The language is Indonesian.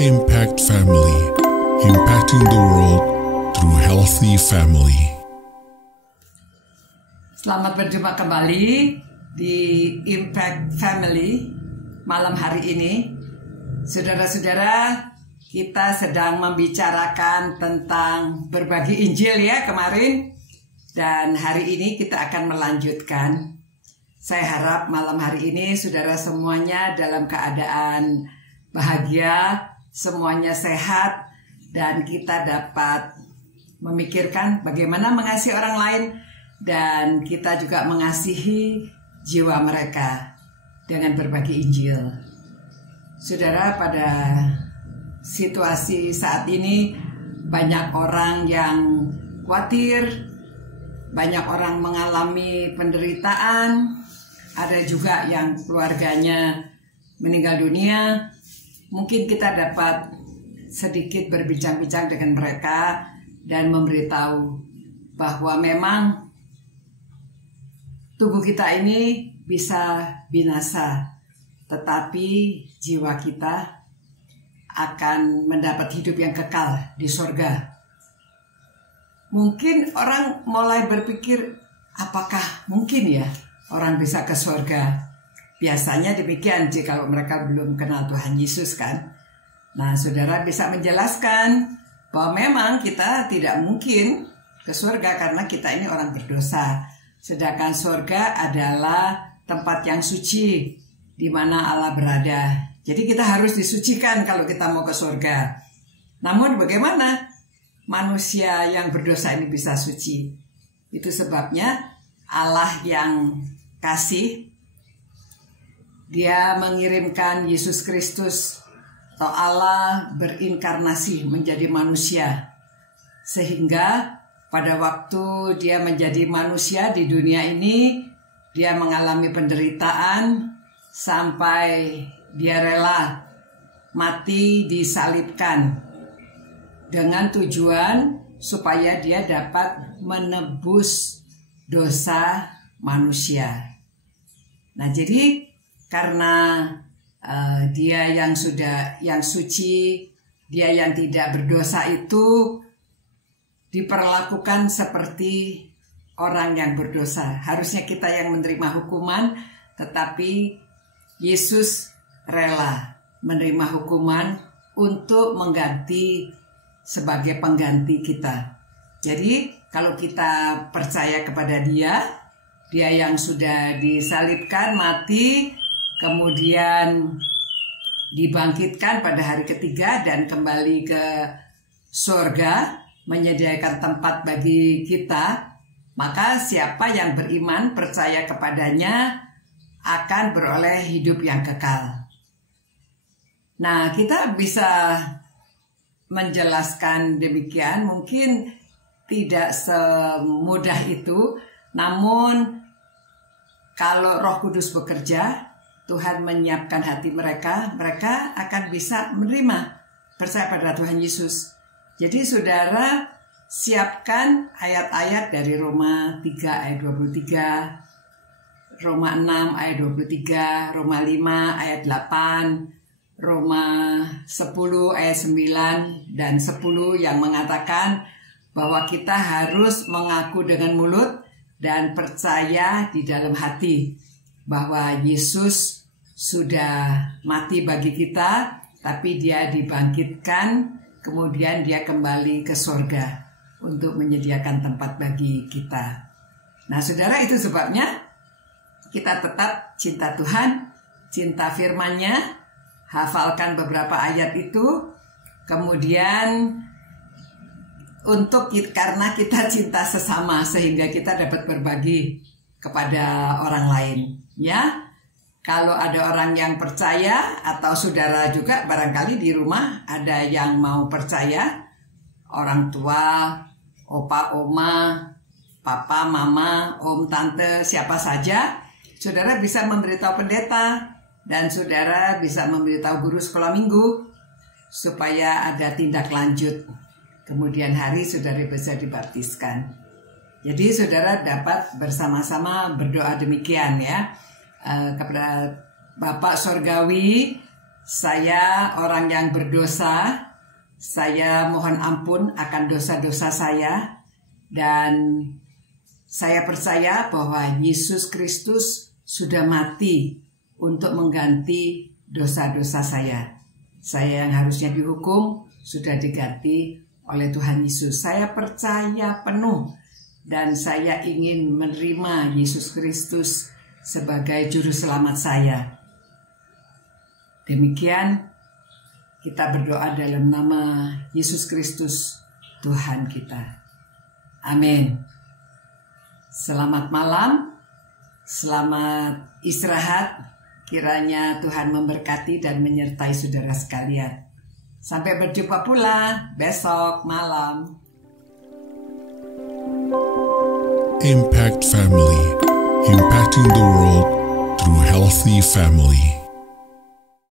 Impact Family, impacting the world through healthy family. Selamat berjumpa kembali di Impact Family malam hari ini. Saudara-saudara, kita sedang membicarakan tentang berbagi Injil ya kemarin. Dan hari ini kita akan melanjutkan. Saya harap malam hari ini saudara semuanya dalam keadaan bahagia, semuanya sehat, dan kita dapat memikirkan bagaimana mengasihi orang lain, dan kita juga mengasihi jiwa mereka dengan berbagi Injil. Saudara, pada situasi saat ini banyak orang yang khawatir, banyak orang mengalami penderitaan, ada juga yang keluarganya meninggal dunia. Mungkin kita dapat sedikit berbincang-bincang dengan mereka dan memberitahu bahwa memang tubuh kita ini bisa binasa, tetapi jiwa kita akan mendapat hidup yang kekal di surga. Mungkin orang mulai berpikir, apakah mungkin ya orang bisa ke surga? Biasanya demikian jika mereka belum kenal Tuhan Yesus kan. Nah, saudara bisa menjelaskan bahwa memang kita tidak mungkin ke surga karena kita ini orang berdosa. Sedangkan surga adalah tempat yang suci di mana Allah berada. Jadi kita harus disucikan kalau kita mau ke surga. Namun bagaimana manusia yang berdosa ini bisa suci? Itu sebabnya Allah yang kasih, Dia mengirimkan Yesus Kristus, atau Allah berinkarnasi menjadi manusia. Sehingga pada waktu Dia menjadi manusia di dunia ini, Dia mengalami penderitaan sampai Dia rela mati disalibkan dengan tujuan supaya Dia dapat menebus dosa manusia. Nah, jadi karena Dia yang suci, Dia yang tidak berdosa itu diperlakukan seperti orang yang berdosa. Harusnya kita yang menerima hukuman, tetapi Yesus rela menerima hukuman untuk mengganti sebagai pengganti kita. Jadi kalau kita percaya kepada Dia yang sudah disalibkan, mati, kemudian dibangkitkan pada hari ketiga dan kembali ke surga, menyediakan tempat bagi kita, maka siapa yang beriman percaya kepadanya akan beroleh hidup yang kekal. Nah, kita bisa menjelaskan demikian, mungkin tidak semudah itu, namun kalau Roh Kudus bekerja, Tuhan menyiapkan hati mereka, mereka akan bisa menerima, percaya pada Tuhan Yesus. Jadi saudara, siapkan ayat-ayat dari Roma 3 ayat 23, Roma 6 ayat 23, Roma 5 ayat 8, Roma 10 ayat 9 dan 10 yang mengatakan bahwa kita harus mengaku dengan mulut dan percaya di dalam hati bahwa Yesus sudah mati bagi kita, tapi Dia dibangkitkan, kemudian Dia kembali ke surga untuk menyediakan tempat bagi kita. Nah, saudara, itu sebabnya kita tetap cinta Tuhan, cinta firman-Nya, hafalkan beberapa ayat itu, kemudian karena kita cinta sesama sehingga kita dapat berbagi kepada orang lain, ya. Kalau ada orang yang percaya atau saudara juga barangkali di rumah ada yang mau percaya, orang tua, opa, oma, papa, mama, om, tante, siapa saja, saudara bisa memberitahu pendeta dan saudara bisa memberitahu guru sekolah minggu supaya ada tindak lanjut. Kemudian hari saudara bisa dibaptiskan. Jadi saudara dapat bersama-sama berdoa demikian ya. Kepada Bapak Sorgawi, Saya orang yang berdosa. Saya mohon ampun akan dosa-dosa saya. Dan saya percaya bahwa Yesus Kristus sudah mati untuk mengganti dosa-dosa saya. Saya yang harusnya dihukum sudah diganti oleh Tuhan Yesus. Saya percaya penuh dan saya ingin menerima Yesus Kristus sebagai juru selamat saya. Demikian kita berdoa dalam nama Yesus Kristus Tuhan kita. Amin. Selamat malam, selamat istirahat. Kiranya Tuhan memberkati dan menyertai saudara sekalian. Sampai berjumpa pula besok malam. Impact Family, impacting the world through healthy family.